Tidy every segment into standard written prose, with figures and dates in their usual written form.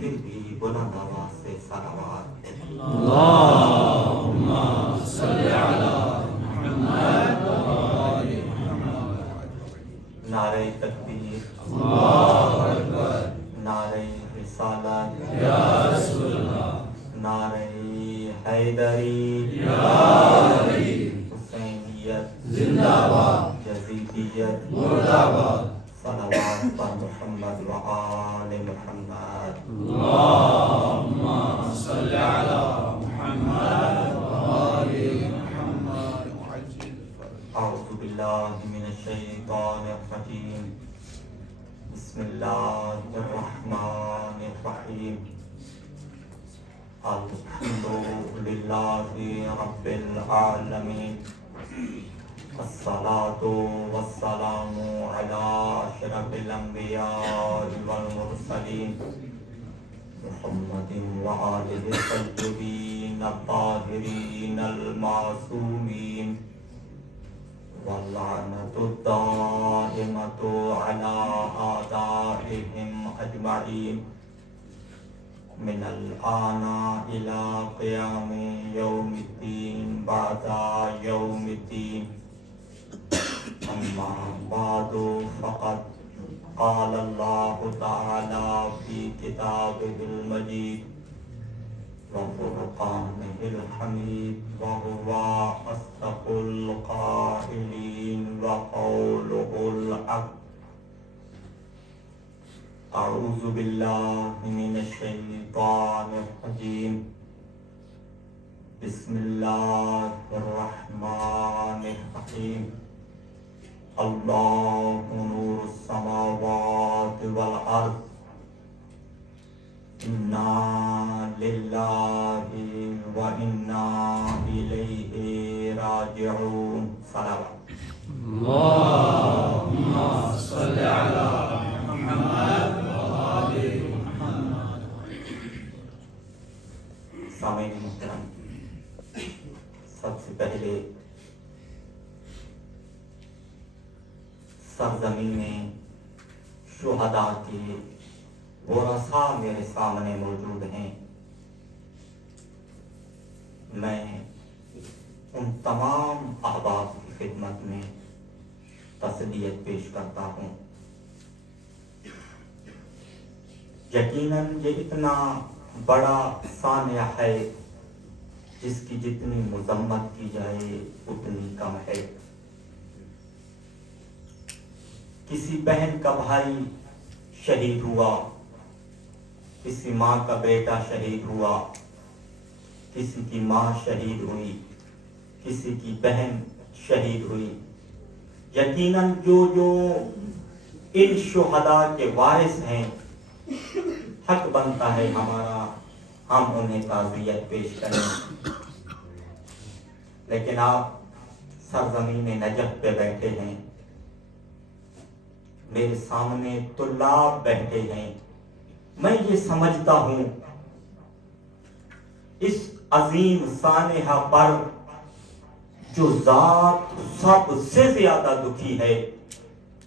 پھر بھی بلند آواز سے صلوات۔ اللہم صلی علی محمد وآل محمد۔ نعرہ تکبیر، اللہ اکبر، نعرہ رسالت، یا رسول اللہ، نعرہ حیدری، یا علی، حسینیت زندہ باد، یزیدیت مرد آباد۔ صلوات پر محمد و آل محمد۔ اللہم صلی علی محمد وآل محمد وعجل فرج۔ اعوذ باللہ من الشیطان الرجیم، بسم اللہ الرحمن الرحیم، الحمد للہ رب العالمین، الصلاة والسلام علی اشرف الانبیاء والمرسلین، محمد وآلہ الطیبین الطاہرین المعصومین، واللعنۃ الدائمۃ علی اعدائہم اجمعین، من الآن الی قیام یوم الدین بعد یوم الدین، اما بعد فقد قال اللہ تعالی فی کتابہ المجید وفرقانہ الحمید وہو اصدق القائلین وقولہ الحق۔ اعوذ باللہ من الشیطان الرجیم، بسم اللہ الرحمن الرحیم، اللہ نور السماوات والارض، انا للہ و انا الیہ راجعون۔ صلوات۔ اللہم صلی علی محمد وآل محمد۔ سامعین محترم، سب سے پہلے سرزمین شہداء کے ورثاء میرے سامنے موجود ہیں، میں ان تمام احباب کی خدمت میں تسلیت پیش کرتا ہوں۔ یقیناً یہ اتنا بڑا سانحہ ہے جس کی جتنی مذمت کی جائے اتنی کم ہے۔ کسی بہن کا بھائی شہید ہوا، کسی ماں کا بیٹا شہید ہوا، کسی کی ماں شہید ہوئی، کسی کی بہن شہید ہوئی، یقیناً جو ان شہداء کے وارث ہیں، حق بنتا ہے ہمارا ہم انہیں تعزیت پیش کریں۔ لیکن آپ سرزمین نجف پہ بیٹھے ہیں، میرے سامنے طلاب بیٹھے ہیں، میں یہ سمجھتا ہوں اس عظیم سانحہ پر جو ذات سب سے زیادہ دکھی ہے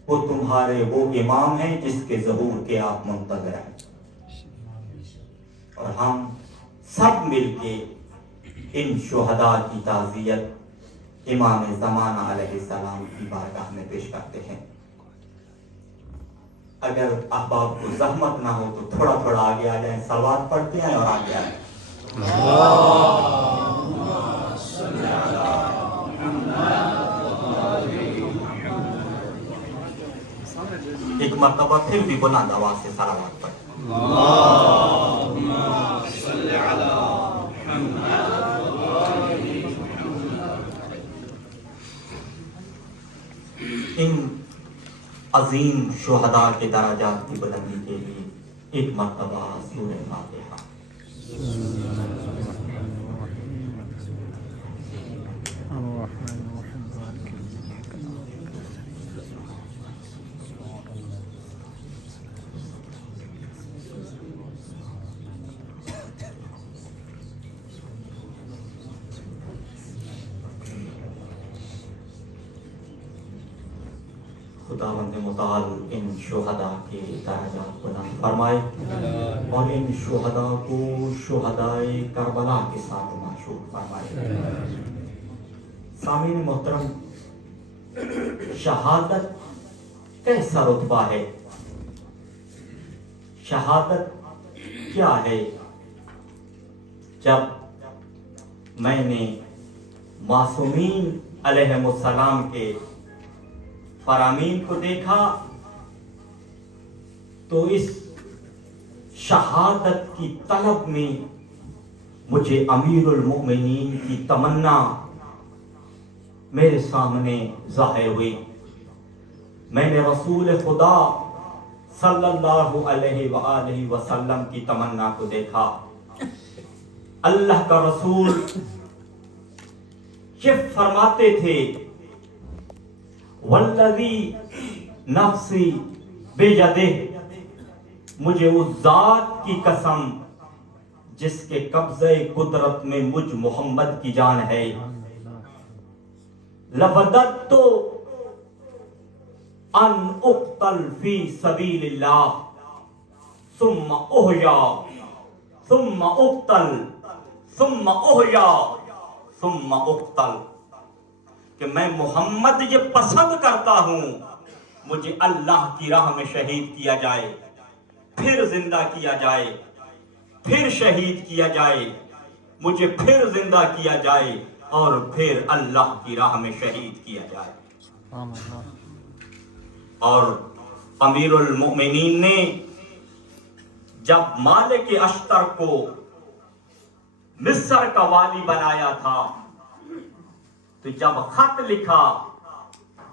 وہ تمہارے وہ امام ہیں جس کے ظہور کے آپ منتظر ہیں، اور ہم سب مل کے ان شہداء کی تعزیت امام زمانہ علیہ السلام کی بارگاہ میں پیش کرتے ہیں۔ اگر احباب کو زحمت نہ ہو تو تھوڑا تھوڑا آگے آ جائیں، صلوات پڑھتے ہیں اور آگے آئیں۔ اللہم صلی علی محمد وآل محمد۔ ایک مرتبہ پھر بھی بلند آواز سے صلوات پڑھیں۔ اللہم صلی علی محمد وآل محمد۔ ان عظیم شہداء کے درجات کی بلندی کے لیے ایک مرتبہ سورہ فاتحہ۔ خداوند متعال ان شہداء کے درجات بلند فرمائے اور ان شہداء کو شہدائے کربلا کے ساتھ معشور فرمائے۔ سامعین محترم، شہادت کیسا رتبہ ہے؟ شہادت کیا ہے؟ جب میں نے معصومین علیہم السلام کے فرامین کو دیکھا تو اس شہادت کی طلب میں مجھے امیر المؤمنین کی تمنا میرے سامنے ظاہر ہوئی۔ میں نے رسول خدا صلی اللہ علیہ وآلہ وسلم کی تمنا کو دیکھا۔ اللہ کا رسول یہ فرماتے تھے، والذی نفسی بیدہ، مجھے اس ذات کی قسم جس کے قبضہ قدرت میں مجھ محمد کی جان ہے، لوددت ان اقتل فی سبیل اللہ ثم احیا ثم اقتل ثم احیا ثم اقتل، کہ میں محمد یہ پسند کرتا ہوں مجھے اللہ کی راہ میں شہید کیا جائے، پھر زندہ کیا جائے، پھر شہید کیا جائے، مجھے پھر زندہ کیا جائے اور پھر اللہ کی راہ میں شہید کیا جائے۔ اور امیر المؤمنین نے جب مالک اشتر کو مصر کا والی بنایا تھا تو جب خط لکھا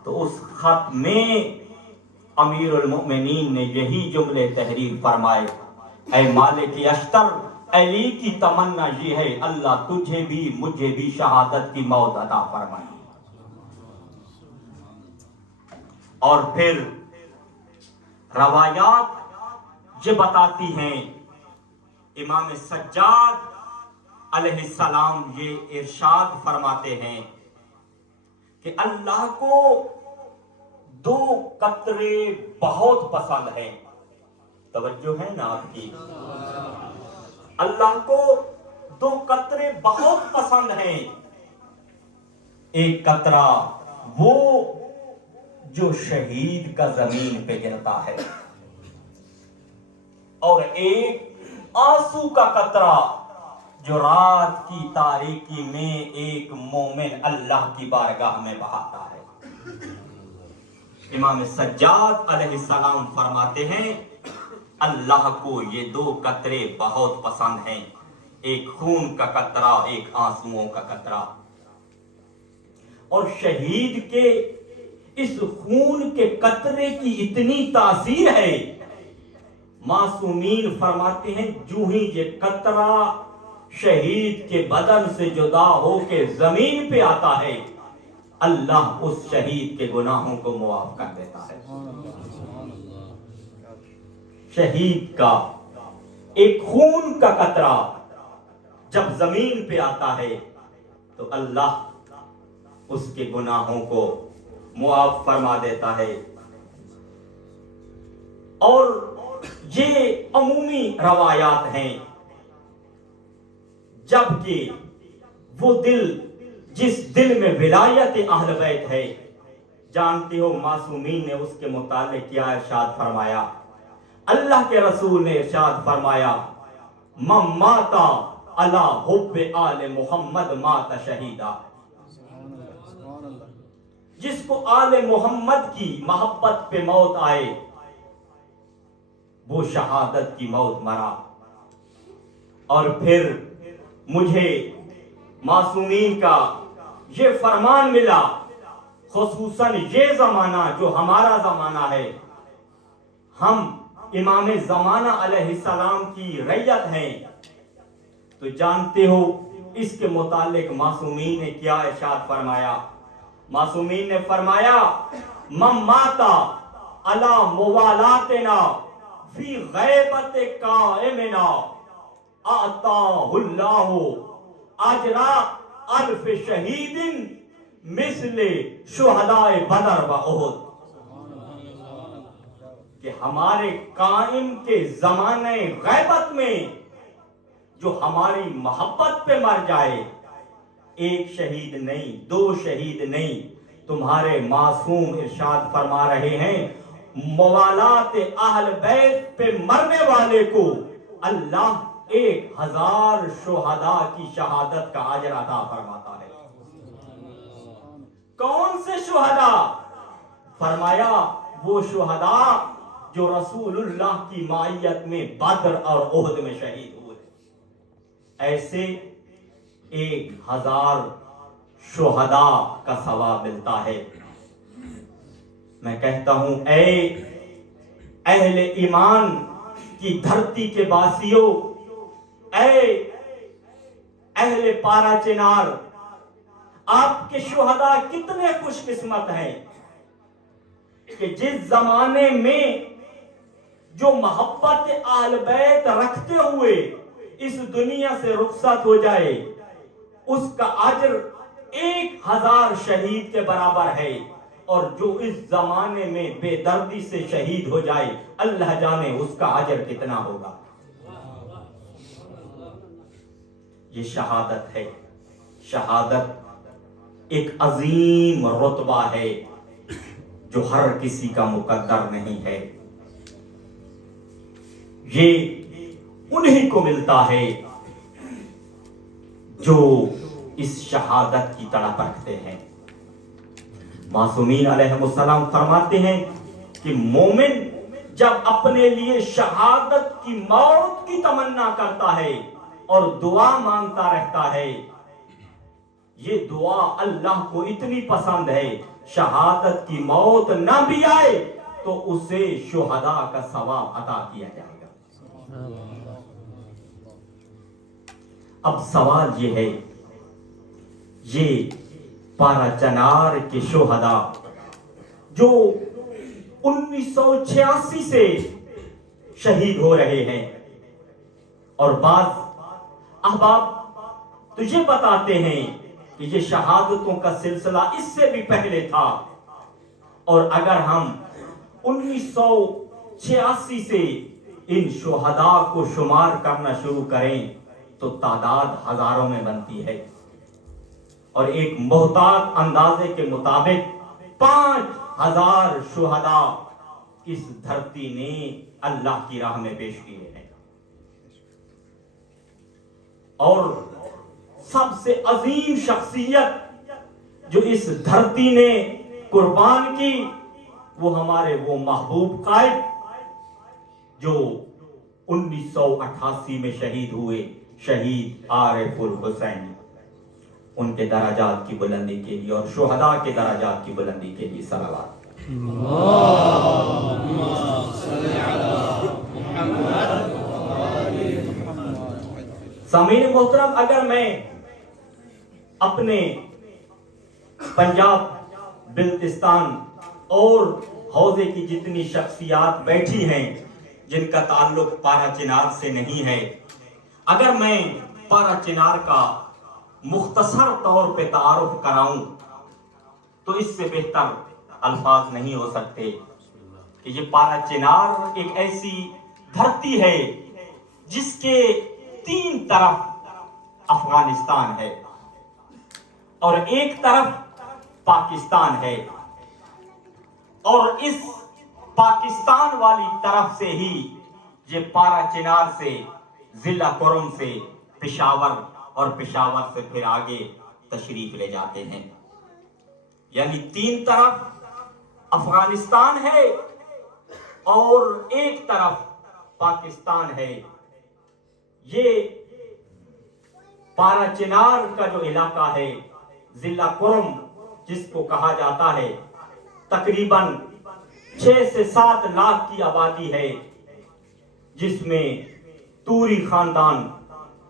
تو اس خط میں امیر المؤمنین نے یہی جملے تحریر فرمائے، اے مالک اشتر، علی کی تمنا یہ ہے اللہ تجھے بھی مجھے بھی شہادت کی موت عطا فرمائے۔ اور پھر روایات یہ بتاتی ہیں، امام سجاد علیہ السلام یہ ارشاد فرماتے ہیں کہ اللہ کو دو قطرے بہت پسند ہیں۔ توجہ ہے نا آپ کی؟ اللہ کو دو قطرے بہت پسند ہیں۔ ایک قطرہ وہ جو شہید کا زمین پہ گرتا ہے، اور ایک آنسو کا قطرہ جو رات کی تاریکی میں ایک مومن اللہ کی بارگاہ میں بہاتا ہے۔ امام سجاد علیہ السلام فرماتے ہیں اللہ کو یہ دو قطرے بہت پسند ہیں، ایک خون کا قطرہ، ایک آنسوؤں کا قطرہ۔ اور شہید کے اس خون کے قطرے کی اتنی تاثیر ہے، معصومین فرماتے ہیں جو ہی یہ قطرہ شہید کے بدن سے جدا ہو کے زمین پہ آتا ہے، اللہ اس شہید کے گناہوں کو معاف کر دیتا ہے۔ شہید کا ایک خون کا قطرہ جب زمین پہ آتا ہے تو اللہ اس کے گناہوں کو معاف فرما دیتا ہے۔ اور یہ عمومی روایات ہیں، جبکہ وہ دل جس دل میں ولایت اہل بیت ہے، جانتے ہو معصومین نے اس کے متعلق کیا ارشاد فرمایا؟ اللہ کے رسول نے ارشاد فرمایا، من مات علی حب آل محمد مات شہیدا، جس کو آل محمد کی محبت پہ موت آئے وہ شہادت کی موت مرا۔ اور پھر مجھے معصومین کا یہ فرمان ملا، خصوصاً یہ زمانہ جو ہمارا زمانہ ہے، ہم امام زمانہ علیہ السلام کی رعیت ہیں، تو جانتے ہو اس کے متعلق معصومین نے کیا ارشاد فرمایا؟ معصومین نے فرمایا، من ماتا علی موالاتنا فی غیبت قائمنا اعطاہ اللہ اجرا الف شہید مثل شہداء بدر و احد۔ کہ ہمارے قائم کے زمانے غیبت میں جو ہماری محبت پہ مر جائے، ایک شہید نہیں، دو شہید نہیں، تمہارے معصوم ارشاد فرما رہے ہیں موالات اہل بیت پہ مرنے والے کو اللہ 1000 شہداء کی شہادت کا اجر عطا فرماتا ہے۔ کون سے شہداء؟ فرمایا وہ شہداء جو رسول اللہ کی معیت میں بدر اور احد میں شہید ہوئے، ایسے 1000 شہداء کا ثواب ملتا ہے۔ میں کہتا ہوں اے اہل ایمان کی دھرتی کے باسیوں، اے اہل پارا چنار، آپ کے شہداء کتنے خوش قسمت ہیں کہ جس زمانے میں جو محبت آل بیت رکھتے ہوئے اس دنیا سے رخصت ہو جائے، اس کا اجر 1000 شہید کے برابر ہے، اور جو اس زمانے میں بے دردی سے شہید ہو جائے اللہ جانے اس کا اجر کتنا ہوگا۔ یہ شہادت ہے۔ شہادت ایک عظیم رتبہ ہے جو ہر کسی کا مقدر نہیں ہے۔ یہ انہی کو ملتا ہے جو اس شہادت کی تڑپ رکھتے ہیں۔ معصومین علیہ السلام فرماتے ہیں کہ مومن جب اپنے لیے شہادت کی موت کی تمنا کرتا ہے اور دعا مانگتا رہتا ہے، یہ دعا اللہ کو اتنی پسند ہے، شہادت کی موت نہ بھی آئے تو اسے شہداء کا ثواب عطا کیا جائے گا۔ اب سوال یہ ہے، یہ پارا چنار کے شہداء جو 1986 سے شہید ہو رہے ہیں، اور بعض احباب تو یہ بتاتے ہیں کہ یہ شہادتوں کا سلسلہ اس سے بھی پہلے تھا، اور اگر ہم 1986 سے ان شہداء کو شمار کرنا شروع کریں تو تعداد ہزاروں میں بنتی ہے، اور ایک محتاط اندازے کے مطابق 5000 شہداء اس دھرتی نے اللہ کی راہ میں پیش کیے ہیں، اور سب سے عظیم شخصیت جو اس دھرتی نے قربان کی وہ ہمارے وہ محبوب قائد جو 1988 میں شہید ہوئے، شہید عارف الحسین۔ ان کے درجات کی بلندی کے لیے اور شہداء کے درجات کی بلندی کے لیے صلوات۔ سامعین محترم، اگر میں اپنے پنجاب، بلتستان اور حوزے کی جتنی شخصیات بیٹھی ہیں جن کا تعلق پارا چنار سے نہیں ہے، اگر میں پارا چنار کا مختصر طور پہ تعارف کراؤں تو اس سے بہتر الفاظ نہیں ہو سکتے کہ یہ پارا چنار ایک ایسی دھرتی ہے جس کے 3 طرف افغانستان ہے اور ایک طرف پاکستان ہے، اور اس پاکستان والی طرف سے ہی یہ پارا چنار سے ضلع کرم سے پشاور اور پشاور سے پھر آگے تشریف لے جاتے ہیں، یعنی 3 طرف افغانستان ہے اور ایک طرف پاکستان ہے۔ یہ پارا چنار کا جو علاقہ ہے ضلع کرم جس کو کہا جاتا ہے، تقریباً 6 سے 7 لاکھ کی آبادی ہے، جس میں توری خاندان،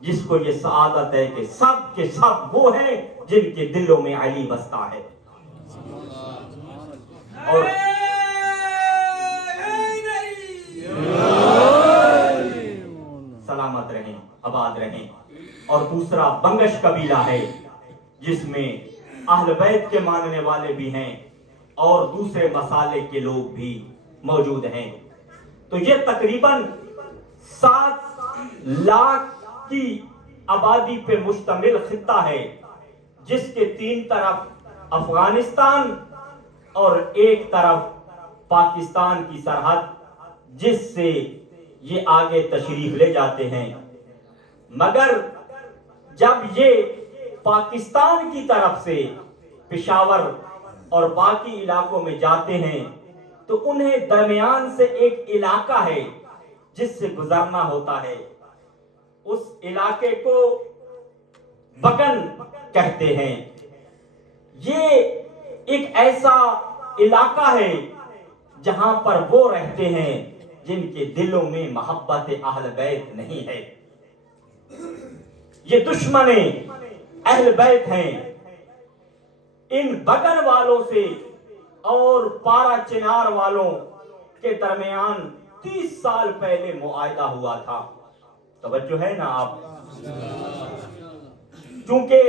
جس کو یہ سعادت ہے کہ سب کے سب وہ ہیں جن کے دلوں میں علی بستا ہے، اور سلامت رہیں، آباد رہیں۔ اور دوسرا بنگش قبیلہ ہے جس میں اہل بیت کے ماننے والے بھی ہیں اور دوسرے مسالے کے لوگ بھی موجود ہیں۔ تو یہ تقریباً 7 لاکھ کی آبادی پہ مشتمل خطہ ہے، جس کے 3 طرف افغانستان اور ایک طرف پاکستان کی سرحد، جس سے یہ آگے تشریف لے جاتے ہیں۔ مگر جب یہ پاکستان کی طرف سے پشاور اور باقی علاقوں میں جاتے ہیں تو انہیں درمیان سے ایک علاقہ ہے جس سے گزرنا ہوتا ہے، اس علاقے کو بگن کہتے ہیں۔ یہ ایک ایسا علاقہ ہے جہاں پر وہ رہتے ہیں جن کے دلوں میں محبت اہل بیت نہیں ہے، یہ دشمن اہل بیت ہیں۔ ان بگن والوں سے اور پارا چنار والوں کے درمیان 30 سال پہلے معاہدہ ہوا تھا۔ توجہ ہے نا آپ؟ چونکہ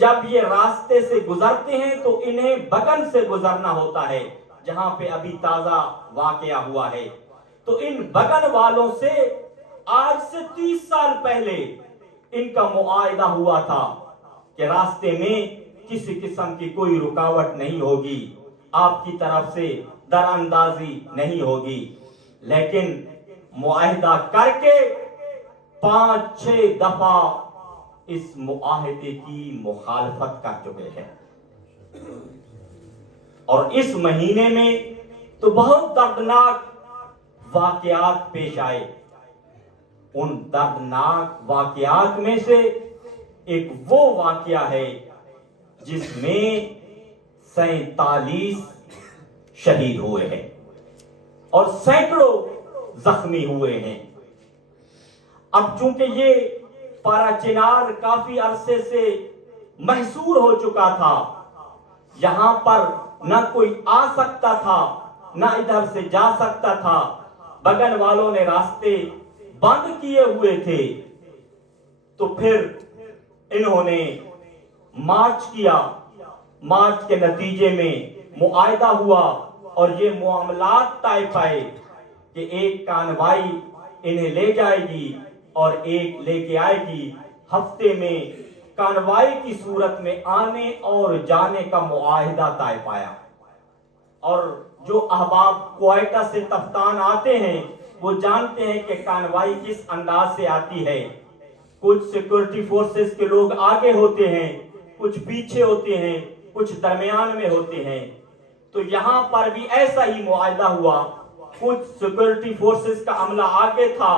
جب یہ راستے سے گزرتے ہیں تو انہیں بگن سے گزرنا ہوتا ہے، جہاں پہ ابھی تازہ واقعہ ہوا ہے۔ تو ان بگن والوں سے آج سے 30 سال پہلے ان کا معاہدہ ہوا تھا کہ راستے میں کسی قسم کی کوئی رکاوٹ نہیں ہوگی، آپ کی طرف سے در اندازی نہیں ہوگی، لیکن معاہدہ کر کے 5-6 دفعہ اس معاہدے کی مخالفت کر چکے ہیں۔ اور اس مہینے میں تو بہت دردناک واقعات پیش آئے۔ ان دردناک واقعات میں سے ایک وہ واقعہ ہے جس میں 47 شہید ہوئے ہیں اور سینکڑوں زخمی ہوئے ہیں۔ اب چونکہ یہ پارا چنار کافی عرصے سے محصور ہو چکا تھا، یہاں پر نہ کوئی آ سکتا تھا نہ ادھر سے جا سکتا تھا، بگن والوں نے راستے بند کیے ہوئے تھے، تو پھر انہوں نے مارچ کیا۔ مارچ کے نتیجے میں معاہدہ ہوا اور یہ معاملات طے پائے کہ ایک کانوائی انہیں لے جائے گی اور ایک لے کے آئے گی۔ ہفتے میں کانوائی کی صورت میں آنے اور جانے کا معاہدہ طے پایا۔ اور جو احباب کوئٹہ سے تفتان آتے ہیں وہ جانتے ہیں کہ کانوائی کس انداز سے آتی ہے۔ کچھ سیکورٹی فورسز کے لوگ آگے ہوتے ہیں، کچھ پیچھے ہوتے ہیں، کچھ درمیان میں ہوتے ہیں۔ تو یہاں پر بھی ایسا ہی معاہدہ ہوا، کچھ سیکورٹی فورسز کا عملہ آگے تھا،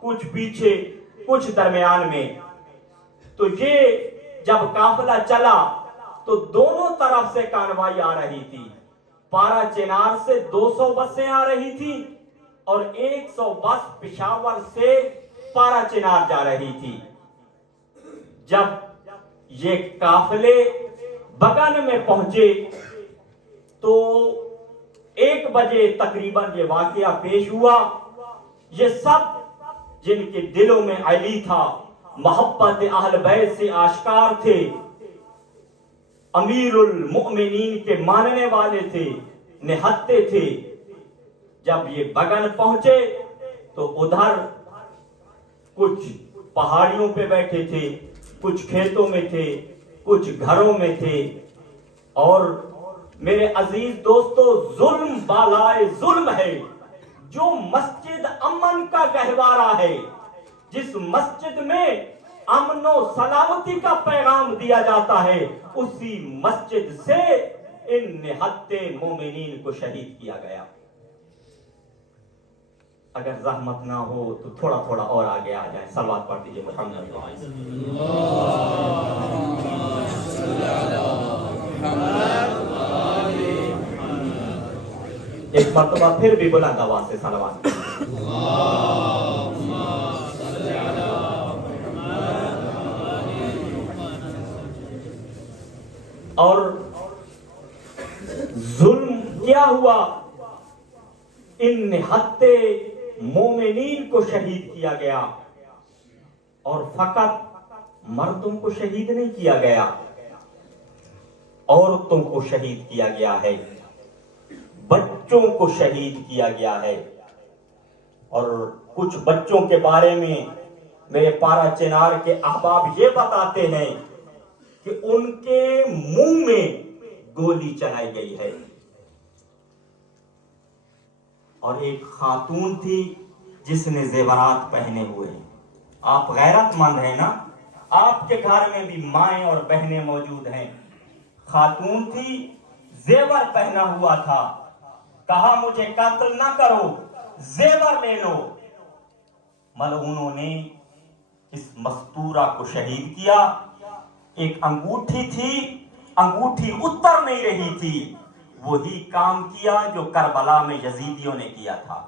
کچھ پیچھے، کچھ درمیان میں۔ تو یہ جب قافلہ چلا تو دونوں طرف سے کانوائی آ رہی تھی۔ پارا چنار سے 200 بسیں آ رہی تھی اور 100 بس پشاور سے پارا چنار جا رہی تھی۔ جب یہ قافلے بگن میں پہنچے تو 1 بجے تقریباً یہ واقعہ پیش ہوا۔ یہ سب جن کے دلوں میں علی تھا، محبت اہل بیت سے آشکار تھے، امیر المؤمنین کے ماننے والے تھے، نہتے تھے، جب یہ بگن پہنچے تو ادھر کچھ پہاڑیوں پہ بیٹھے تھے، کچھ کھیتوں میں تھے، کچھ گھروں میں تھے۔ اور میرے عزیز دوستو، ظلم بالائے ظلم ہے۔ جو مسجد امن کا گہوارہ ہے، جس مسجد میں امن و سلامتی کا پیغام دیا جاتا ہے، اسی مسجد سے ان نہتے مومنین کو شہید کیا گیا۔ اگر زحمت نہ ہو تو تھوڑا تھوڑا اور آگے آ جائیں، صلوات پڑھ دیجئے محمد۔ ایک مرتبہ پھر بھی بلند آواز سے صلوات۔ اور ظلم کیا ہوا؟ ان نہتے مومنین کو شہید کیا گیا، اور فقط مردوں کو شہید نہیں کیا گیا، عورتوں کو شہید کیا گیا ہے، بچوں کو شہید کیا گیا ہے۔ اور کچھ بچوں کے بارے میں میرے پارا چنار کے احباب یہ بتاتے ہیں کہ ان کے منہ میں گولی چلائی گئی ہے. اور ایک خاتون تھی جس نے زیورات پہنے ہوئے. آپ غیرت مند ہیں نا, آپ کے گھر میں بھی مائیں اور بہنیں موجود ہیں. خاتون تھی, زیور پہنا ہوا تھا, کہا مجھے قتل نہ کرو, زیور لے لو. ملعونوں نے اس مستورہ کو شہید کیا. ایک انگوٹھی تھی, انگوٹھی اتر نہیں رہی تھی, وہی کام کیا جو کربلا میں یزیدیوں نے کیا تھا.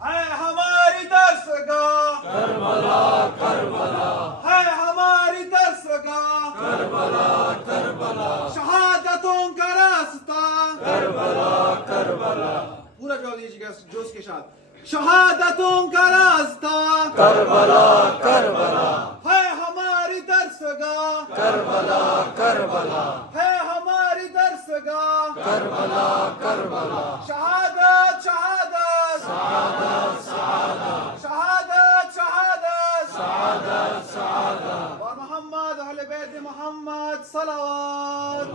ہے ہماری درسگاہ کربلا کربلا, ہے ہماری درسگاہ کربلا کربلا, شہادتوں کا راستہ کربلا کربلا. پورا جواب دیجیے گا جوش کے ساتھ. شہادتوں کا راستہ کربلا کربلا, ہے ہماری درسگاہ کربلا کربلا, ہے ہماری درسگاہ کربلا کربلا. شہادت شہادت شہادت شہادت, شہادت شہادت شہادت شہادت. اور محمد اہل بیت محمد صلوات.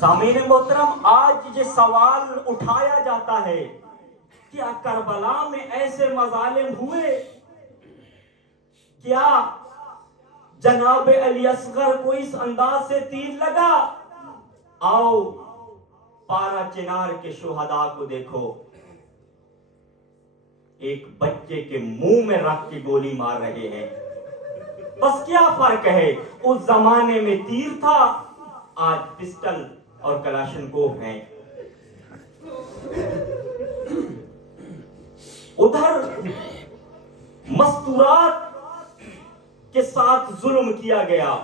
سامعین محترم, آج یہ سوال اٹھایا جاتا ہے, کیا کربلا میں ایسے مظالم ہوئے؟ کیا جناب علی اصغر کو اس انداز سے تیر لگا؟ آؤ پارا چنار کے شہداء کو دیکھو, ایک بچے کے منہ میں رکھ کے گولی مار رہے ہیں. بس کیا فرق ہے, اس زمانے میں تیر تھا, آج پسٹل اور کلاشنکوف ہیں. ادھر مستورات کے ساتھ ظلم کیا گیا.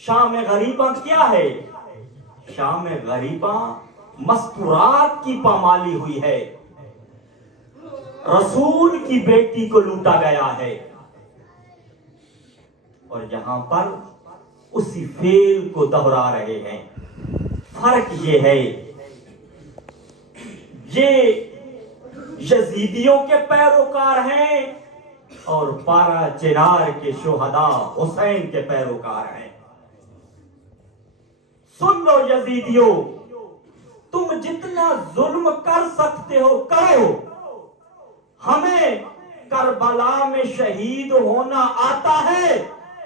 شام غریبہ کیا ہے؟ شام غریبہ مستورات کی پامالی ہوئی ہے. رسول کی بیٹی کو لوٹا گیا ہے, اور یہاں پر اسی فعل کو دہرا رہے ہیں. فرق یہ ہے, یہ یزیدیوں کے پیروکار ہیں اور پارا چنار کے شہداء حسین کے پیروکار ہیں. سن لو یزیدیوں, تم جتنا ظلم کر سکتے ہو کرو, ہمیں کربلا میں شہید ہونا آتا ہے,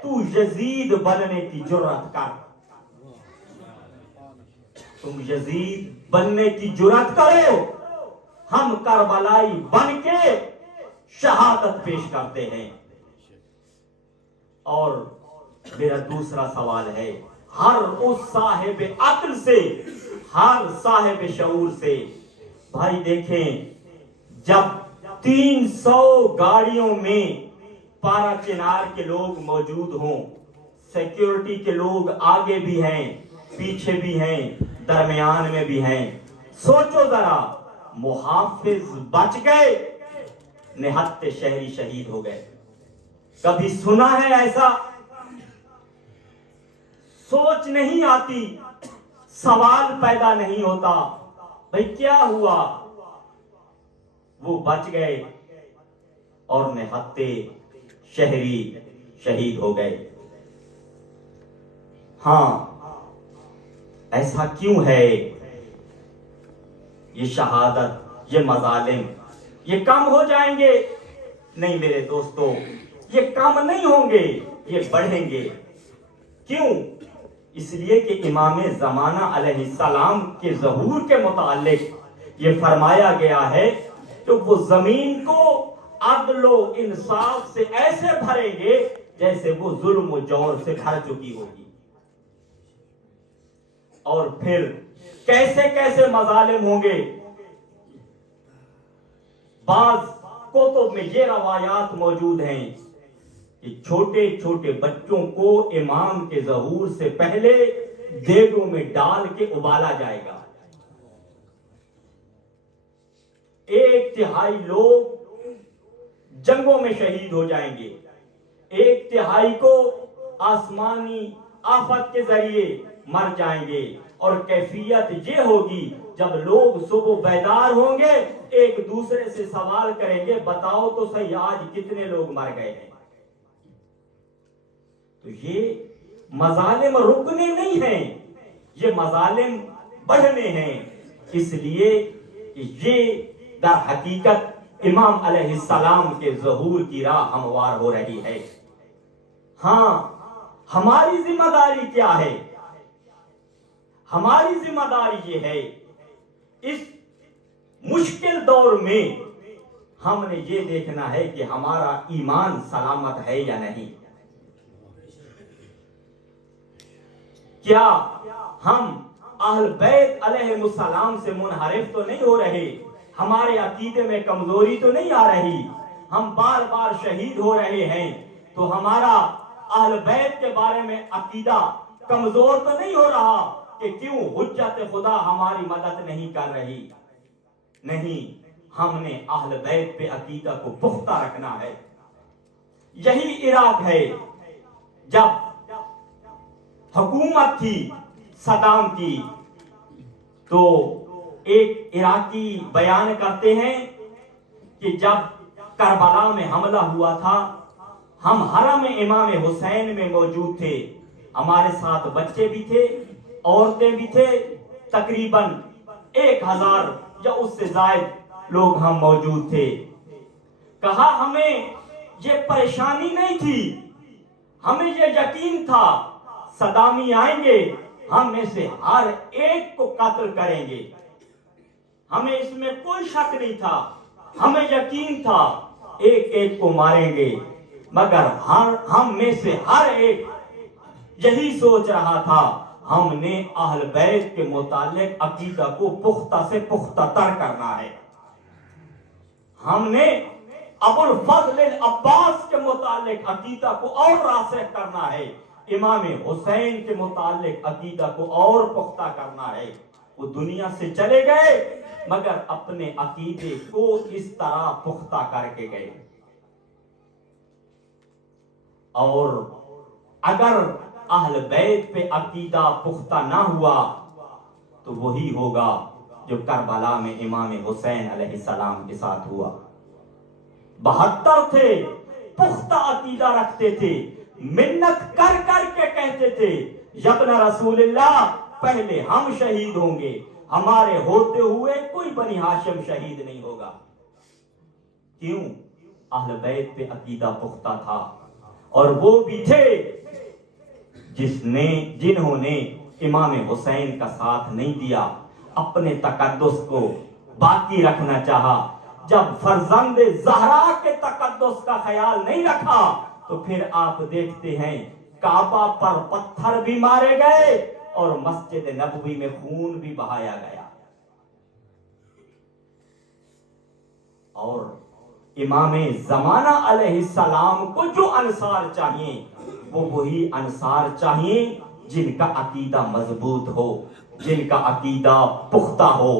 تو یزید بننے کی جرات کر. تم یزید بننے کی جرات کرو, ہم کربلائی بن کے شہادت پیش کرتے ہیں. اور میرا دوسرا سوال ہے, ہر اس صاحب عقل سے, ہر صاحب شعور سے, بھائی دیکھیں, جب 300 گاڑیوں میں پارا چنار کے لوگ موجود ہوں, سیکیورٹی کے لوگ آگے بھی ہیں, پیچھے بھی ہیں, درمیان میں بھی ہیں, سوچو ذرا, محافظ بچ گئے, نہت شہری شہید ہو گئے. کبھی سنا ہے ایسا؟ سوچ نہیں آتی, سوال پیدا نہیں ہوتا, بھئی کیا ہوا؟ وہ بچ گئے اور نہت شہری شہید ہو گئے. ہاں, ایسا کیوں ہے؟ یہ شہادت, یہ مظالم, یہ کم ہو جائیں گے؟ نہیں میرے دوستو, یہ کم نہیں ہوں گے, یہ بڑھیں گے. کیوں؟ اس لیے کہ امام زمانہ علیہ السلام کے ظہور کے متعلق یہ فرمایا گیا ہے کہ وہ زمین کو عدل و انصاف سے ایسے بھریں گے جیسے وہ ظلم و جور سے بھر چکی ہوگی. اور پھر کیسے کیسے مظالم ہوں گے. بعض کتب میں یہ روایات موجود ہیں کہ چھوٹے چھوٹے بچوں کو امام کے ظہور سے پہلے دیگوں میں ڈال کے ابالا جائے گا. 1/3 لوگ جنگوں میں شہید ہو جائیں گے, 1/3 کو آسمانی آفت کے ذریعے مر جائیں گے، اور کیفیت یہ ہوگی جب لوگ صبح بیدار ہوں گے ایک دوسرے سے سوال کریں گے بتاؤ تو صحیح آج کتنے لوگ مر گئے ہیں۔ تو یہ مظالم رکنے نہیں ہیں، یہ مظالم بڑھنے ہیں۔ اس لیے یہ در حقیقت امام علیہ السلام کے ظہور کی راہ ہموار ہو رہی ہے۔ ہاں، ہماری ذمہ داری کیا ہے؟ ہماری ذمہ داری یہ ہے اس مشکل دور میں ہم نے یہ دیکھنا ہے کہ ہمارا ایمان سلامت ہے یا نہیں۔ کیا ہم اہل بیت علیہ السلام سے منحرف تو نہیں ہو رہے؟ ہمارے عقیدے میں کمزوری تو نہیں آ رہی؟ ہم بار بار شہید ہو رہے ہیں تو ہمارا اہل بیت کے بارے میں عقیدہ کمزور تو نہیں ہو رہا کہ کیوں حجت خدا ہماری مدد نہیں کر رہی؟ نہیں، ہم نے اہل بیت پہ عقیدہ کو پختہ رکھنا ہے۔ یہی عراق ہے، جب حکومت تھی صدام کی تو ایک عراقی بیان کرتے ہیں کہ جب کربلا میں حملہ ہوا تھا ہم حرم امام حسین میں موجود تھے، ہمارے ساتھ بچے بھی تھے، عورتیں بھی تھے، تقریباً 1000 یا اس سے زائد لوگ ہم موجود تھے۔ کہا ہمیں یہ پریشانی نہیں تھی، ہمیں یہ یقین تھا صدامی آئیں گے ہم میں سے ہر ایک کو قتل کریں گے، ہمیں اس میں کوئی شک نہیں تھا، ہمیں یقین تھا ایک ایک کو ماریں گے، مگر ہم میں سے ہر ایک یہی سوچ رہا تھا ہم نے اہل بیت کے متعلق عقیدہ کو پختہ سے پختہ تر کرنا ہے، ہم نے ابو الفضل العباس کے متعلق عقیدہ کو اور راسخ کرنا ہے، امام حسین کے متعلق عقیدہ کو اور پختہ کرنا ہے۔ وہ دنیا سے چلے گئے مگر اپنے عقیدے کو اس طرح پختہ کر کے گئے۔ اور اگر اہل بیت پہ عقیدہ پختہ نہ ہوا تو وہی ہوگا جو کربلا میں امام حسین علیہ السلام کے ساتھ ہوا۔ 72 تھے، پختہ عقیدہ رکھتے تھے، منت کر کر کے کہتے تھے یابن رسول اللہ پہلے ہم شہید ہوں گے، ہمارے ہوتے ہوئے کوئی بنی ہاشم شہید نہیں ہوگا۔ کیوں؟ اہل بیت پہ عقیدہ پختہ تھا، اور وہ بھی تھے جنہوں نے امام حسین کا ساتھ نہیں دیا، اپنے تقدس کو باقی رکھنا چاہا۔ جب فرزند زہرا کے تقدس کا خیال نہیں رکھا تو پھر آپ دیکھتے ہیں کعبہ پر پتھر بھی مارے گئے اور مسجد نبوی میں خون بھی بہایا گیا۔ اور امام زمانہ علیہ السلام کو جو انصار چاہیے وہ وہی انصار چاہیے جن کا عقیدہ مضبوط ہو، جن کا عقیدہ پختہ ہو۔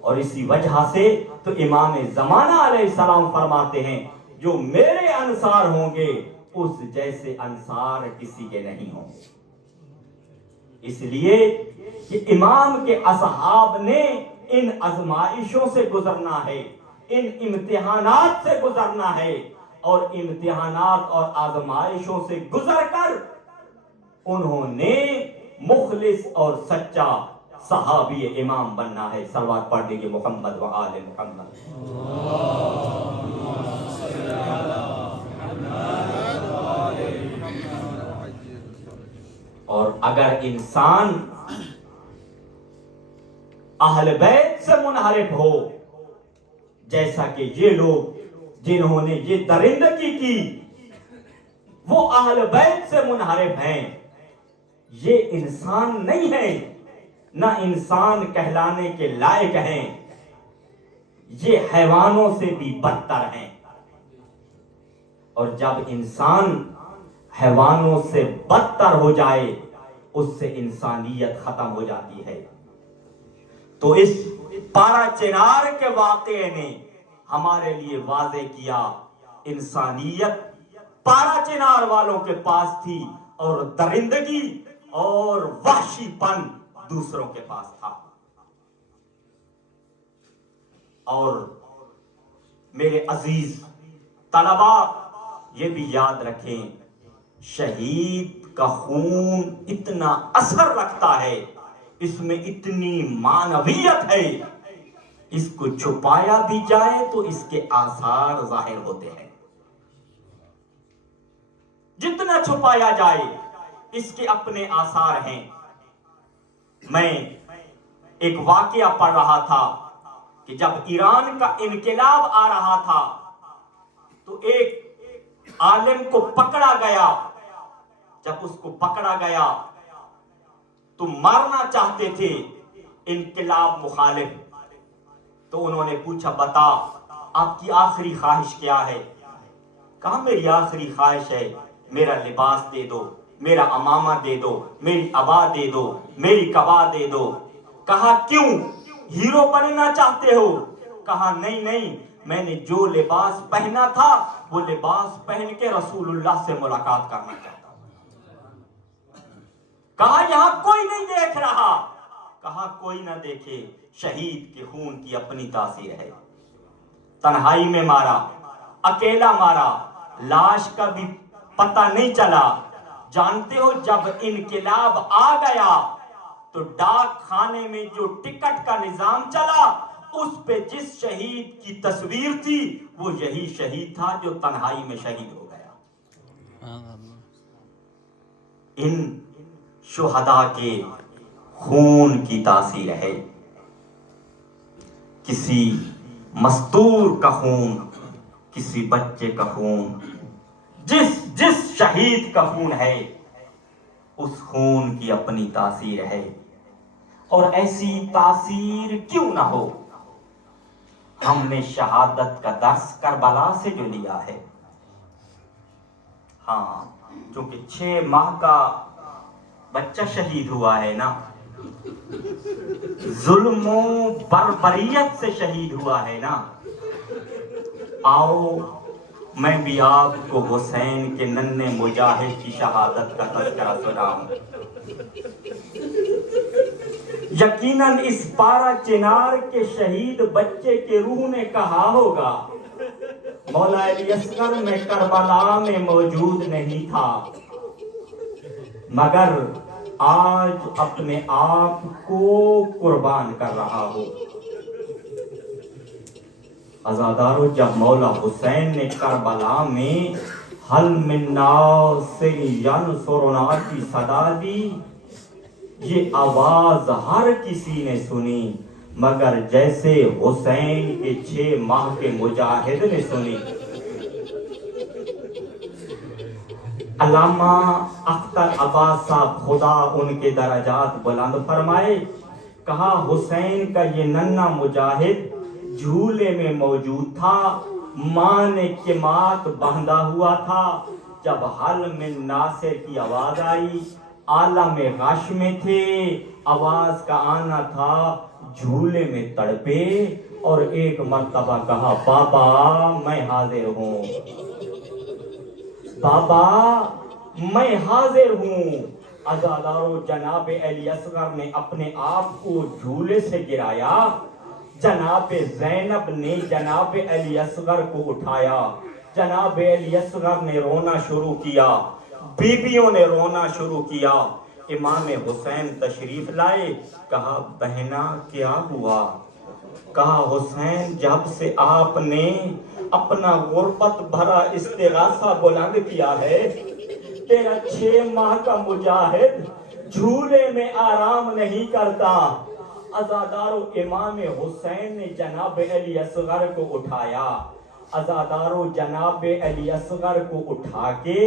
اور اسی وجہ سے تو امام زمانہ علیہ السلام فرماتے ہیں جو میرے انصار ہوں گے اس جیسے انصار کسی کے نہیں ہوں گے۔ اس لیے کہ امام کے اصحاب نے ان آزمائشوں سے گزرنا ہے، ان امتحانات سے گزرنا ہے، اور امتحانات اور آزمائشوں سے گزر کر انہوں نے مخلص اور سچا صحابی امام بننا ہے۔ صلوات پڑھ دیجئے محمد و آل محمد۔ اور اگر انسان اہل بیت سے منحرف ہو، جیسا کہ یہ لوگ جنہوں نے یہ درندگی کی وہ اہل بیت سے منحرف ہیں، یہ انسان نہیں ہے، نہ انسان کہلانے کے لائق ہیں، یہ حیوانوں سے بھی بدتر ہیں۔ اور جب انسان حیوانوں سے بدتر ہو جائے اس سے انسانیت ختم ہو جاتی ہے۔ تو اس پارا چنار کے واقعے نے ہمارے لیے واضح کیا انسانیت پارا چنار والوں کے پاس تھی اور درندگی اور وحشی پن دوسروں کے پاس تھا. اور میرے عزیز طلبا یہ بھی یاد رکھیں، شہید کا خون اتنا اثر رکھتا ہے، اس میں اتنی معنویت ہے، اس کو چھپایا بھی جائے تو اس کے آثار ظاہر ہوتے ہیں. جتنا چھپایا جائے اس کے اپنے آثار ہیں. میں ایک واقعہ پڑھ رہا تھا کہ جب ایران کا انقلاب آ رہا تھا تو ایک عالم کو پکڑا گیا. جب اس کو پکڑا گیا تو مارنا چاہتے تھے انقلاب مخالف. تو انہوں نے پوچھا بتا آپ کی آخری خواہش کیا ہے؟ کہا میری آخری خواہش ہے میرا لباس دے دو، میرا امامہ دے دو، میری عبا دے دو، میری قبا دے دو. کہا کیوں ہیرو بننا چاہتے ہو؟ کہا نہیں نہیں، میں نے جو لباس پہنا تھا وہ لباس پہن کے رسول اللہ سے ملاقات کرنا چاہتا ہوں. کہا یہاں کوئی نہیں دیکھ رہا. کہا کوئی نہ دیکھے، شہید کے خون کی اپنی تاثیر ہے. تنہائی میں مارا، اکیلا مارا، لاش کا بھی پتہ نہیں چلا. جانتے ہو جب انقلاب آ گیا تو ڈاک خانے میں جو ٹکٹ کا نظام چلا اس پہ جس شہید کی تصویر تھی وہ یہی شہید تھا جو تنہائی میں شہید ہو گیا. ان شہداء کے خون کی تاثیر ہے. کسی مستور کا خون، کسی بچے کا خون، جس شہید کا خون ہے اس خون کی اپنی تاثیر ہے. اور ایسی تاثیر کیوں نہ ہو؟ ہم نے شہادت کا درس کربلا سے جو لیا ہے. ہاں چونکہ 6 ماہ کا بچہ شہید ہوا ہے نا، ظلم و بربریت سے شہید ہوا ہے نا. آؤ میں بھی آپ کو حسین کے ننھے مجاہد کی شہادت کا تذکرہ سناؤں. یقیناً اس پارا چنار کے شہید بچے کے روح نے کہا ہوگا مولا علی اصغر میں کربلا میں موجود نہیں تھا، مگر آج اپنے آپ کو قربان کر رہا ہوں. عزادارو جب مولا حسین نے کربلا میں حل من ناصر ینصرنا کی صدا دی، یہ آواز ہر کسی نے سنی مگر جیسے حسین کے 6 ماہ کے مجاہد نے سنی. علامہ اختر عباس صاحب خدا ان کے درجات بلند فرمائے، کہا حسین کا یہ ننھا مجاہد جھولے میں موجود تھا، ماں نے کمات باندھا ہوا تھا. جب حل من ناصر کی آواز آئی عالم غش میں تھے، آواز کا آنا تھا جھولے میں تڑپے اور ایک مرتبہ کہا بابا میں حاضر ہوں، بابا میں حاضر ہوں. عزادارو جناب علی اصغر نے اپنے آپ کو جھولے سے گرایا، جناب زینب نے جناب علی اصغر کو اٹھایا، جناب علی اصغر نے رونا شروع کیا، بیویوں نے رونا شروع کیا. امام حسین تشریف لائے، کہا بہنا کیا ہوا؟ کہا حسین جب سے آپ نے اپنا غربت بھرا استغاثہ بلند کیا ہے، تیرا 6 ماہ کا مجاہد جھولے میں آرام نہیں کرتا. عزادارو امام حسین نے جناب علی اصغر کو اٹھایا، عزادارو جناب علی اصغر کو اٹھا کے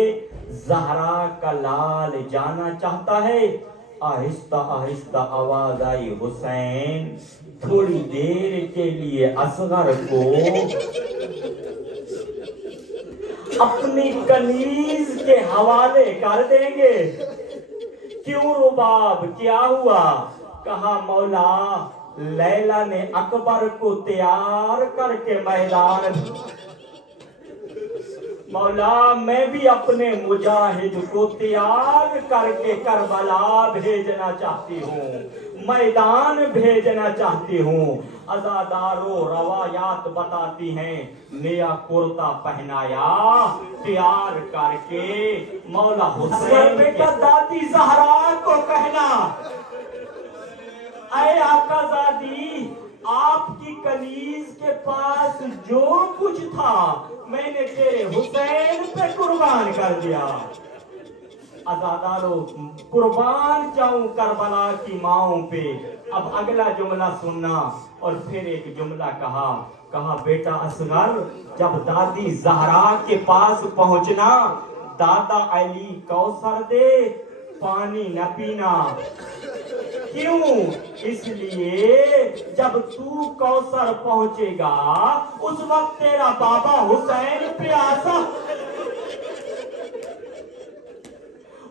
زہرا کا لال جانا چاہتا ہے. آہستہ آہستہ آواز آئی حسین تھوڑی دیر کے لیے اصغر کو اپنی کنیز کے حوالے کر دیں گے. کیوں رباب کیا ہوا؟ کہا مولا لیلا نے اکبر کو تیار کر کے میدان مولا میں بھی اپنے مجاہد کو تیار کر کے کربلا بھیجنا چاہتی ہوں، میدان بھیجنا چاہتی ہوں۔ عزادارو روایات بتاتی ہیں نیا کرتا پہنایا تیار کر کے مولا حسین بیٹا دادی زہرا کو کہنا، اے آقا زادی آپ کی کنیز کے پاس جو کچھ تھا میں نے تیرے حسین پہ قربان کر دیا۔ عزادارو قربان جاؤں کربلا کی ماؤں پہ۔ اب اگلا جملہ سننا، اور پھر ایک جملہ کہا بیٹا اصغر جب دادی زہرا کے پاس پہنچنا دادا علی کوثر دے پانی نہ پینا، کیوں؟ اس لیے جب تو کوثر پہنچے گا اس وقت تیرا بابا حسین پیاسا،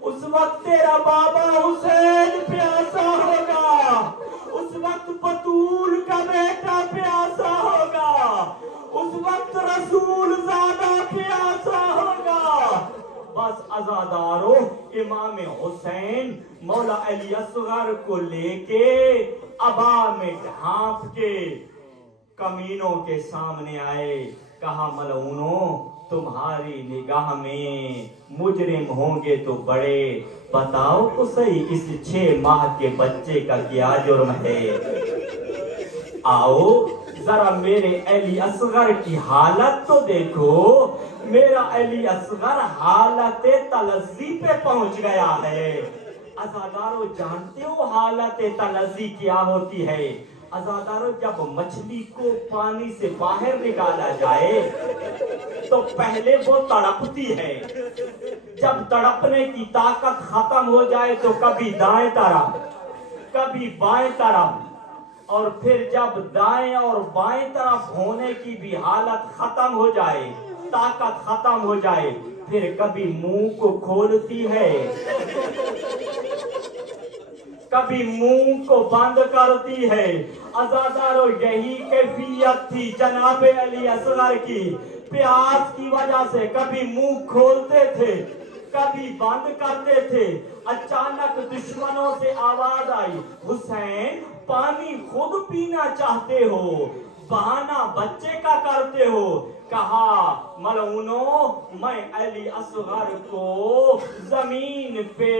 اس وقت تیرا بابا حسین پیاسا ہوگا، اس وقت بطول کا بیٹا پیاسا ہوگا، اس وقت رسول زادہ پیاسا ہوگا۔ بس عزادارو امام حسین مولا علی اصغر کو لے کے عبا میں ڈھانپ کے کمینوں کے سامنے آئے، کہا ملعونوں تمہاری نگاہ میں مجرم ہوں گے تو بڑے، بتاؤ تو صحیح اس 6 ماہ کے بچے کا کیا جرم ہے؟ آؤ ذرا میرے علی اصغر کی حالت تو دیکھو، میرا علی اصغر حالت تلذی پہ پہنچ گیا ہے۔ عزادارو جانتے ہو حالت تلذی کیا ہوتی ہے؟ عزادارو جب مچھلی کو پانی سے باہر نکالا جائے تو پہلے وہ تڑپتی ہے، جب تڑپنے کی طاقت ختم ہو جائے تو کبھی دائیں طرف کبھی بائیں طرف، اور پھر جب دائیں اور بائیں طرف ہونے کی بھی حالت ختم ہو جائے، طاقت ختم ہو جائے، پھر کبھی منہ کو کھولتی ہے، کبھی منہ کو بند کرتی ہے۔ عزادارو یہی کیفیت تھی جناب علی اصغر کی، پیاس کی وجہ سے کبھی منہ کھولتے تھے کبھی بند کرتے تھے۔ اچانک دشمنوں سے آواز آئی، حسین پانی خود پینا چاہتے ہو، بہانہ بچے کا کرتے ہو؟ کہا ملعونوں میں علی اصغر کو زمین پہ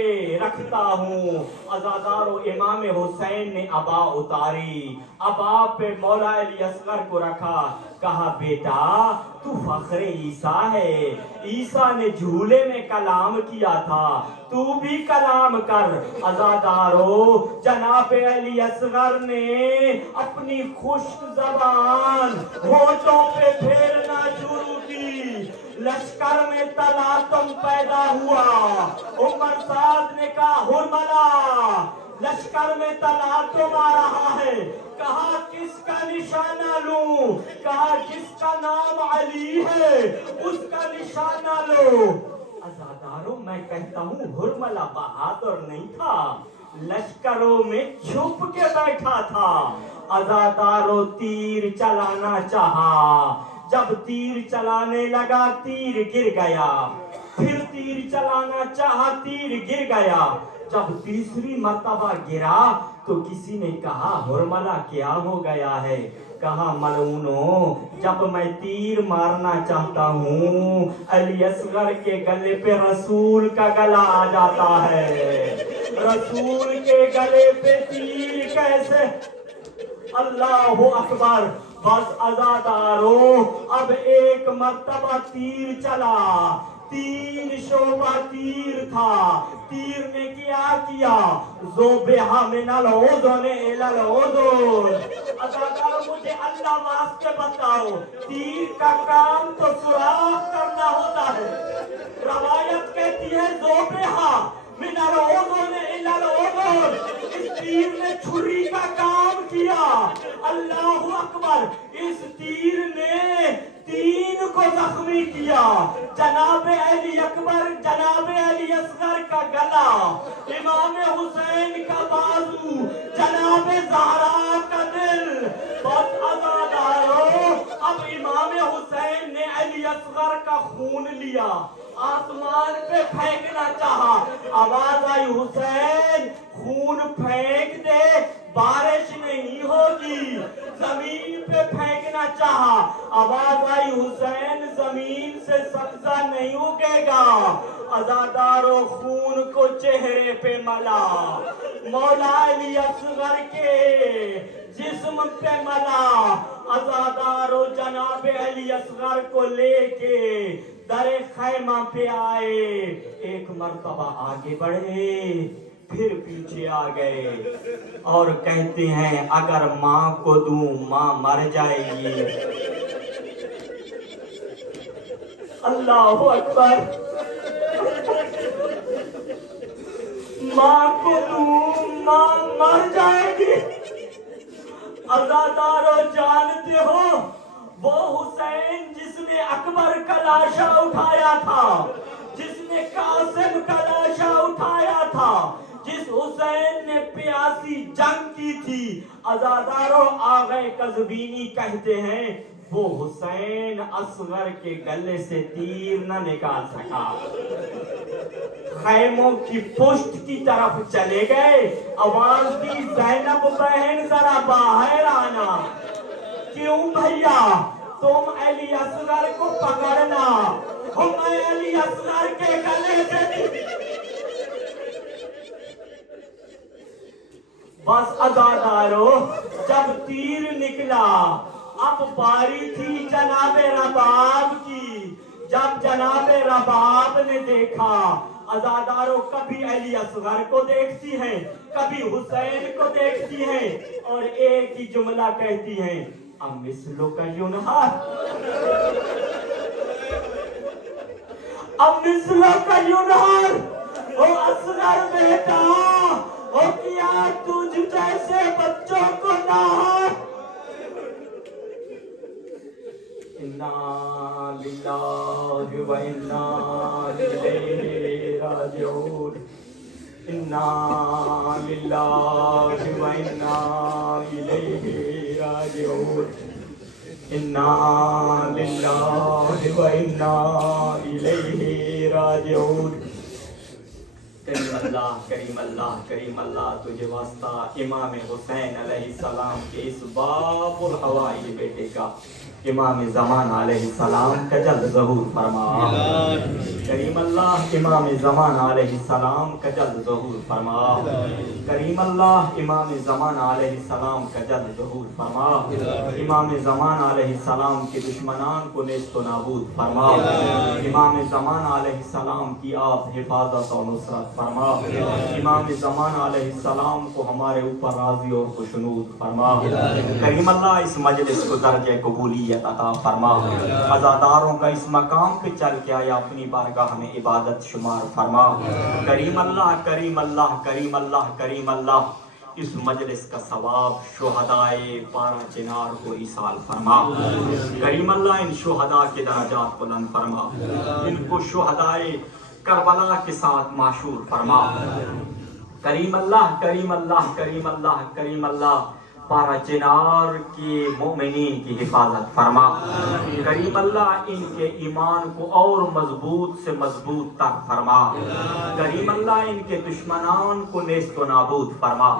رکھتا ہوں۔ عزادارو امام حسین نے عبا اتاری، عبا پہ مولا علی اصغر کو رکھا، کہا بیٹا تو فخر عیسیٰ ہے، عیسیٰ نے جھولے میں کلام کیا تھا، تو بھی کلام کر۔ عزادارو جناب علی اصغر نے اپنی خشک زبان ہونٹوں پہ پھیرنا شروع کی۔ لشکر میں تلاطم پیدا ہوا، عمر سعد نے کہا حرملہ لشکر میں تلاطم آ رہا ہے، کہا کس کا نشانہ لوں؟ کہا جس کا نام علی ہے اس کا نشانہ لو۔ عزادارو میں کہتا ہوں حرملہ بہادر نہیں تھا، لشکروں میں چھپ کے بیٹھا تھا۔ عزادارو تیر چلانا چاہا، جب تیر چلانے لگا تیر گر گیا، پھر تیر چلانا چاہا تیر گر گیا، جب تیسری مرتبہ گرا تو کسی نے کہا حرملہ کیا ہو گیا ہے؟ کہا ملعونوں جب میں تیر مارنا چاہتا ہوں علی اصغر کے گلے پہ رسول کا گلا آ جاتا ہے، رسول کے گلے پہ تیر کیسے؟ اللہ اکبر۔ بس عزادارو اب ایک مرتبہ تیر چلا، 3 شعبہ تیر تھا، تیر نے کیا ذوبہ من الاذن الی الاذن۔ عزادارو مجھے اللہ واسطے بتاؤ، تیر کا کام تو سوراخ کرنا ہوتا ہے، روایت کہتی ہے ذوبہ من الاذن الی الاذن، اس تیر نے چھری کا کام کیا۔ اللہ اکبر، اس تیر نے 3 کو زخمی کیا، جناب علی اکبر، جناب علی اصغر کا گلا، امام حسین کا بازو، جناب زہرا کا دل۔ بس عزادارو اب امام حسین نے علی اصغر کا خون لیا، آسمان پہ پھینکنا چاہا، آواز آئی حسین خون پھینک دے بارش نہیں ہوگی، زمین پہ پھینکنا چاہا، آواز آئی حسین زمین سے سبزہ نہیں اگے گا، عزادارو خون کو چہرے پہ ملا، مولا علی اصغر کے جسم پہ ملا، عزادارو جناب علی اصغر کو لے کے در خیمہ پہ آئے، ایک مرتبہ آگے بڑھے پھر پیچھے آ گئے اور کہتے ہیں اگر ماں کو دوں ماں مر جائے گی۔ اللہ اکبر، ماں کو دوں ماں مر جائے گی۔ عزادارو جانتے ہو وہ حسین جس نے اکبر کا لاشا اٹھایا تھا، جس نے قاسم کا لاشا اٹھایا تھا، جس حسین نے پیاسی جنگ کی تھی، عزادارو آغا قزوینی کہتے ہیں وہ حسین اصغر کے گلے سے تیر نہ نکال سکا، خیموں کی پشت کی طرف چلے گئے، آواز دی زینب بہن ذرا باہر آنا، کیوں بھیا تم علی اصغر کو پکڑنا، میں علی اصغر کے گلے سے بس عزادارو جب تیر نکلا اب باری تھی جناب رباب کی، جب جناب رباب نے دیکھا، عزادارو کبھی علی اصغر کو دیکھتی ہیں کبھی حسین کو دیکھتی ہیں اور ایک ہی جملہ کہتی ہیں امثلو کا ینہر، امثلو کا ینہر، او اصغر بیٹا او کیا تجھ جیسے بچوں کو نہر۔ انا للہ و انا الیہ راجعون، انا للہ و انا الیہ راجعون، انا للہ و انا الیہ راجعون۔ کریم اللہ کریم اللہ کریم اللہ تجھے واسطہ امام حسین علیہ السلام کے اس باب الحوائی بیٹے کا امام زمان علیہ السلام کا جلد ظہور فرما، کریم اللہ امام زمان علیہ السلام کا جلد ظہور فرما، کریم اللہ امام زمان علیہ السلام کا جلد ظہور فرما، امام زمان علیہ السلام کے دشمنان کو نیست و نابود فرما، امام زمان علیہ السلام کی آپ حفاظت و نصرت فرما، امام زمان علیہ السلام کو ہمارے اوپر راضی اور خوشنود فرما، کریم اللہ اس مجلس کو درجہ قبولیت عطا فرما، عزاداروں کا اس مقام پہ چل کے آیا اپنی بارگاہ میں عبادت شمار فرما، کریم اللہ کریم اللہ کریم اللہ کریم اللہ اس مجلس کا ثواب شہدائے پارا چنار کو ایصال فرما، کریم اللہ ان شہداء کے درجات بلند فرما، ان کو شہدائے کربلا کے ساتھ معشور فرما، کریم اللہ کریم اللہ کریم اللہ کریم اللہ پارا چنار کے مومنین کی حفاظت فرما، کریم اللہ ان کے ایمان کو اور مضبوط سے مضبوط تر فرما، کریم اللہ ان کے دشمنان کو نیست و نابود فرما،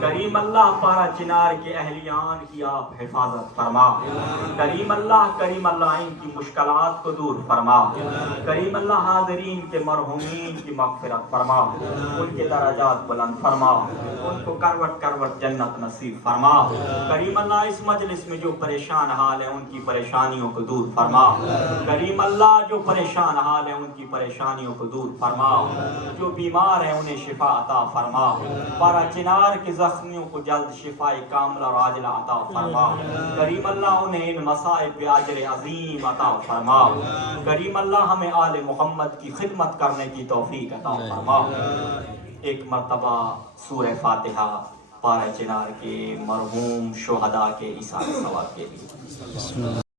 کریم اللہ پارا چنار کے اہلیان کی آپ حفاظت فرما، کریم اللہ ان کی مشکلات کو دور فرما، کریم اللہ حاضرین کے مرحومین کی مغفرت فرما، ان کے درجات بلند فرما، ان کو کروٹ کروٹ جنت نصیب فرما، کریم اللہ اس مجلس میں جو پریشان حال ہے ان کی پریشانیوں کو دور فرما، کریم اللہ جو پریشان حال ہے ان کی پریشانیوں کو دور فرما، جو بیمار ہیں انہیں شفا عطا فرما، پارا چنار کے زخمیوں کو جلد شفا کاملہ اور عاجلہ عطا فرما، کریم اللہ انہیں ان مصائب پہ اجر عظیم عطا فرما، کریم اللہ ہمیں آل محمد کی خدمت کرنے کی توفیق عطا فرما۔ ایک مرتبہ سورہ فاتحہ پارا چنار کے مرحوم شہداء کے ایصال ثواب کے لیے۔